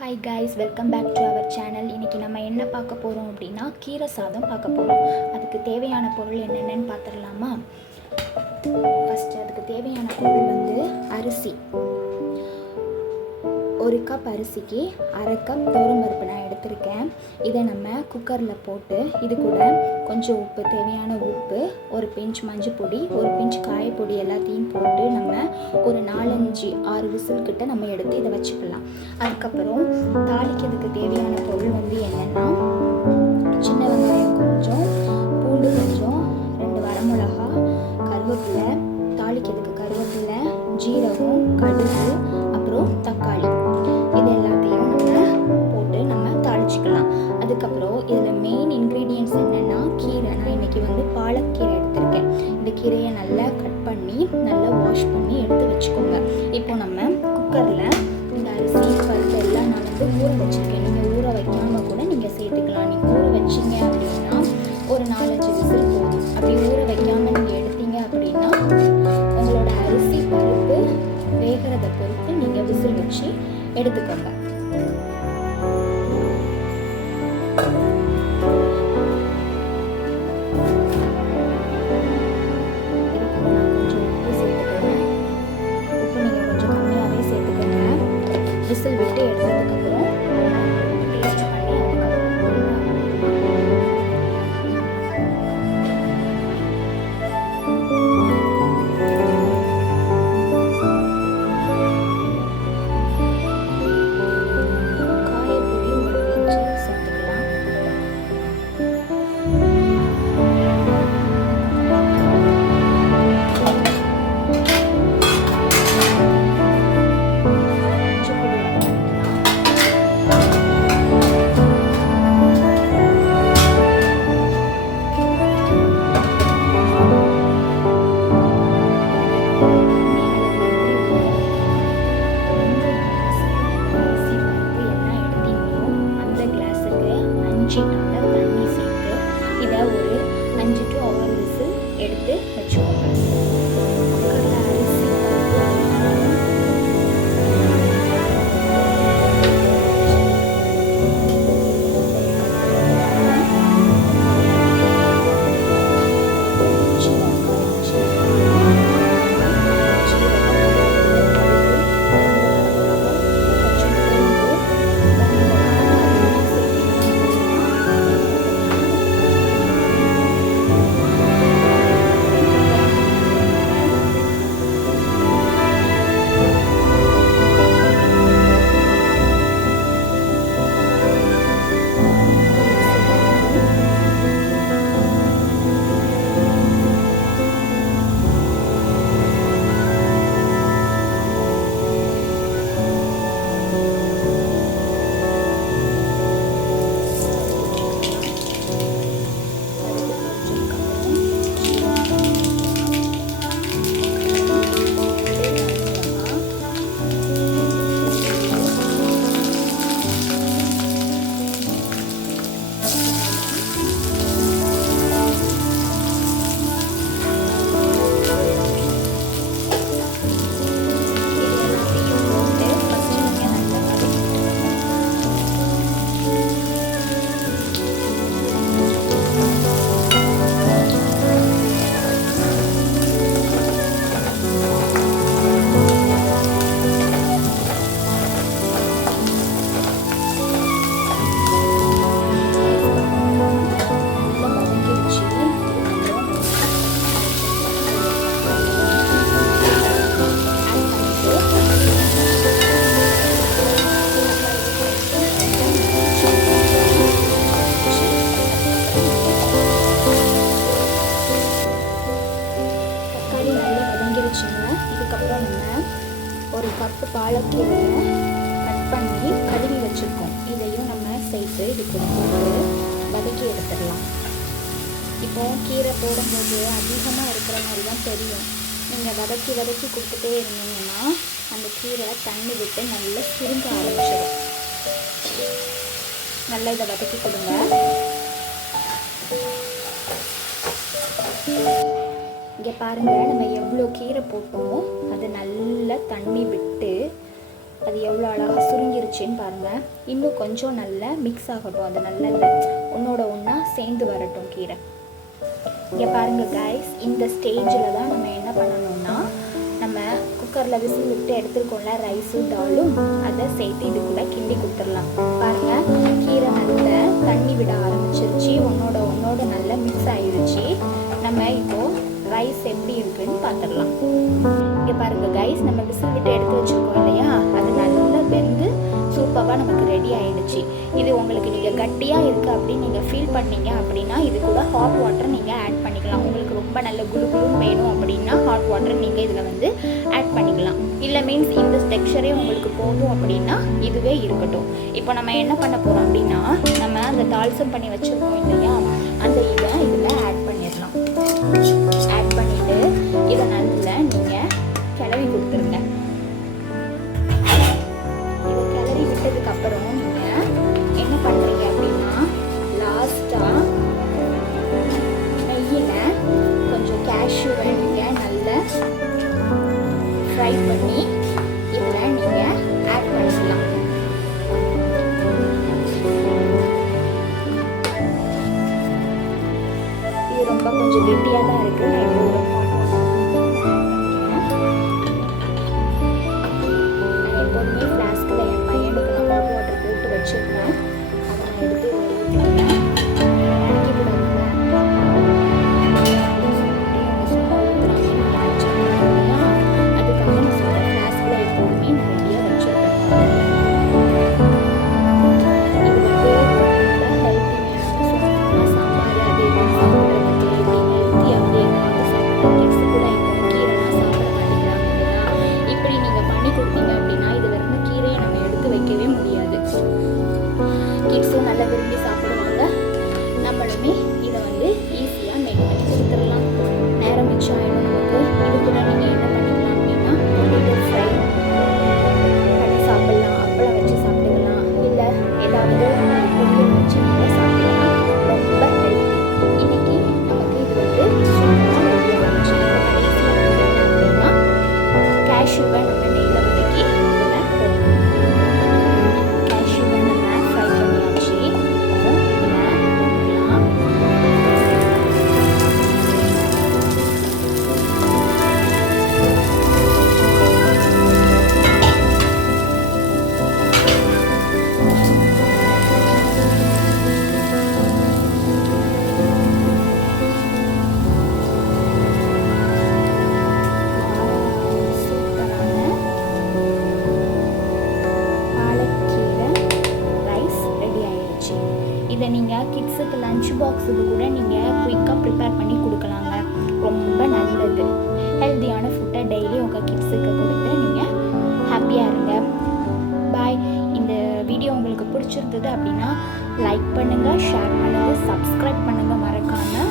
Hi guys, welcome back to our channel. இன்றைக்கி நம்ம என்ன பார்க்க போகிறோம் அப்படின்னா கீரை சாதம் பார்க்க போகிறோம். அதுக்கு தேவையான பொருள் என்னென்னு பார்த்துடலாமா? ஃபஸ்ட்டு அதுக்கு தேவையான பொருள் அரிசி. 1 கப் அரிசிக்கு 1/2 கப் துவரம்பருப்பு நான் எடுத்திருக்கேன். இதை நம்ம குக்கரில் போட்டு இது கூட கொஞ்சம் உப்பு, தேவையான உப்பு, ஒரு பிஞ்ச் மஞ்சள் பொடி, ஒரு பிஞ்ச் காயப்பொடி எல்லாத்தையும் போட்டு நம்ம ஒரு 4-5-6 விசில் கிட்ட நம்ம எடுத்து இதை வச்சுக்கலாம். அதுக்கப்புறம் தாளிக்கிறதுக்கு தேவையான பொருள் என்னென்னா சின்ன வெங்காயம் கொஞ்சம், பூண்டு கொஞ்சம், 2 வரமிளகா, கருவேப்பிலை, தாளிக்கிறதுக்கு கருவேப்பிலை, ஜீரகம், கடுகு, அப்புறம் தக்காளி. இது எல்லாத்தையும் போட்டு நம்ம தாளிச்சிக்கலாம். அதுக்கப்புறம் இதில் மெயின் இன்க்ரீடியன்ட்ஸ் என்னென்னா கீரை. நான் இன்றைக்கி பாலக்கீரை எடுத்திருக்கேன். இந்த கீரையை நல்லா கட் பண்ணி நல்லா வாஷ் பண்ணி எடுத்து வச்சுக்கோங்க. இப்போ நம்ம குக்கரில் இந்த அரிசி பருப்பு எல்லாம் நான் ஊற வச்சுருக்கேன். நீங்கள் ஊற வைக்காமல் கூட நீங்கள் சேர்த்துக்கலாம். நீங்கள் ஊற வச்சிங்க அப்படின்னா ஒரு 4-5 விசில் போதும். அப்படி ஊற வைக்காமல் நீங்கள் எடுத்தீங்க அப்படின்னா உங்களோட அரிசி பருப்பு வேகிறத பொறுத்து நீங்கள் விசில் வச்சு எடுத்துக்கோங்க. விசில் விட்டு எடுத்ததுக்கப்புறம் டேஸ்ட் பண்ணி காயப்பொடி ஒரு பிஞ்சு சேர்த்துக்கலாம். தண்ணி சேர்த்து இதை ஒரு 5 to 6 விசில் எடுத்து வச்சுக்கோங்க. குக்கரில் அரிசி இதுக்கப்புறம் நம்ம 1 கப்பு பாலக்கீரையை கட் பண்ணி கழுவி வச்சுருக்கோம். இதையும் நம்ம சேர்த்து இதுக்கு போட்டு வதக்கி எடுத்துடலாம். இப்போ கீரை போடும்போது அதிகமாக இருக்கிற மாதிரி தான் தெரியும். நீங்கள் வதக்கி கொடுத்துட்டே இருந்தீங்கன்னா அந்த கீரை தண்ணி விட்டு நல்லா சுருங்க ஆரம்பிச்சிடும். நல்லா இதை வதக்கி கொடுங்க. இங்கே பாருங்கள், நம்ம எவ்வளோ கீரை போட்டோமோ அது நல்லா தண்ணி விட்டு அது எவ்வளோ அழகாக சுருங்கிருச்சுன்னு பாருங்கள். இன்னும் கொஞ்சம் நல்லா மிக்ஸ் ஆகட்டும், அது நல்லா ஒன்றோட ஒன்றா சேர்ந்து வரட்டும் கீரை. இங்கே பாருங்கள் கைஸ், இந்த ஸ்டேஜில் தான் நம்ம என்ன பண்ணணும்னா, நம்ம குக்கரில் விசில் விட்டு எடுத்துருக்கோம்ல ரைஸும் தாலும், அதை சேர்த்து இது கூட கிண்டி கொடுத்துடலாம். பாருங்கள், கீரை நல்ல தண்ணி விட ஆரம்பிச்சிருச்சு, ஒன்றோட நல்லா மிக்ஸ் ஆகிடுச்சு. நம்ம இப்போது ரைஸ் எப்படி இருக்குன்னு பார்த்துடலாம். இங்கே பாருங்கள் கைஸ், நம்ம விசில் விட்டு எடுத்து வச்சுருக்கோம் இல்லையா, அது நல்லா வெந்து சூப்பராக நமக்கு ரெடி ஆகிடுச்சு. இது உங்களுக்கு நீங்கள் கட்டியாக இருக்குது அப்படின்னு நீங்கள் ஃபீல் பண்ணீங்க அப்படின்னா இது கூட ஹாட் வாட்டர் நீங்கள் ஆட் பண்ணிக்கலாம். உங்களுக்கு ரொம்ப நல்ல குளுகுளுன்னு வேணும் அப்படின்னா ஹாட் வாட்டர் நீங்கள் இதில் ஆட் பண்ணிக்கலாம். இல்லை மீன்ஸ் இந்த டெக்ஸ்சரே உங்களுக்கு போதும் அப்படின்னா இதுவே இருக்கட்டும். இப்போ நம்ம என்ன பண்ண போகிறோம் அப்படின்னா, நம்ம அந்த தால்சம் பண்ணி வச்சுருக்கோம் இல்லையா, அந்த இதை இதில் ஆட் பண்ணிடலாம். ஆட் பண்ணிவிட்டு இதை நல்லா நீங்கள் கிளறி கொடுத்துருங்க. இதை கிளறி விட்டதுக்கப்புறம் நீங்கள் என்ன பண்ணுறீங்க அப்படின்னா, லாஸ்ட்டாக நெய்யில் கொஞ்சம் கேஷ்யூவை நீங்கள் நல்லா ஃப்ரை பண்ணி இதில் நீங்கள் ஆட் பண்ணிக்கலாம். இது ரொம்ப கொஞ்சம் கெட்டியாக தான் இருக்குது. நான் இப்போ எப்போதுமே ஃப்ளாஸ்கில் என் பையனுக்கு நான் ஹாட் வாட்டர் போட்டு வச்சுருக்கேன். அதை நான் எடுத்து ஊற்றிக்கிறேன். அதுக்காக நான் சொல்கிறேன், ஃப்ளாஸ்கில் எப்போதுமே நான் ரெடியாக வச்சுருக்கேன். இது ரொம்ப ஹெல்த்தியான சாம்பார் அது இதுன்னு சாப்பிட்றதுக்கு ஹெல்த்தியாக எங்கள் சாப்பிட்ற கிட்ஸு கூட இப்போ கீரைலாம் சாப்பிட மாட்டேங்கிறாங்க இல்லையா. இப்படி நீங்கள் பண்ணி கொடுத்தீங்க அப்படின்னா இதில் இருந்து கீரையை நம்ம எடுத்து வைக்கவே முடியாது. கிட்ஸும் நல்லா விரும்பி சாப்பிடுவாங்க. நம்மளுமே இதை ஈஸியாக மேக் பண்ணி கொடுத்துடலாம். நேரம் மிச்சம் ஆகிடும் நமக்கு. இது கூட நீங்கள் என்ன பண்ணிக்கலாம் அப்படின்னா, ஃப்ரை பண்ணி சாப்பிட்லாம், அப்பளம் வச்சு சாப்பிட்டுக்கலாம், இல்லை ஏதாவது பொரியல் வச்சு நீங்கள் சாப்பிடலாம். ரொம்ப ஹெல்த்தி. இன்னைக்கு நமக்கு இது சூப்பராக ரெடி ஆகிடுச்சு. ஈஸியாக என்ன அப்படின்னா, கேஷ்யூவை நம்ம நெய்யில் வதக்கி இதில் போடணும். கேஷ்யூவை நம்ம ஃப்ரை பண்ணியாச்சு. இதில் போடலாம். சூப்பரான பாலக்கீரை ரைஸ் ரெடி ஆயிடுச்சு. இதை நீங்கள் கிட்ஸுக்கு லஞ்ச் பாக்ஸுக்கு கூட நீங்கள் குயிக்காக ப்ரிப்பேர் பண்ணி கொடுக்கலாங்க. ரொம்ப நல்லது. ஹெல்த்தியான ஃபுட்டை டெய்லி உங்கள் கிட்ஸுக்கு கொடுத்து நீங்கள் ஹாப்பியாக இருங்க. பாய். இந்த வீடியோ உங்களுக்கு பிடிச்சிருந்தது அப்படின்னா லைக் பண்ணுங்கள், ஷேர் பண்ணுங்கள், சப்ஸ்கிரைப் பண்ணுங்கள் மறக்காமல்.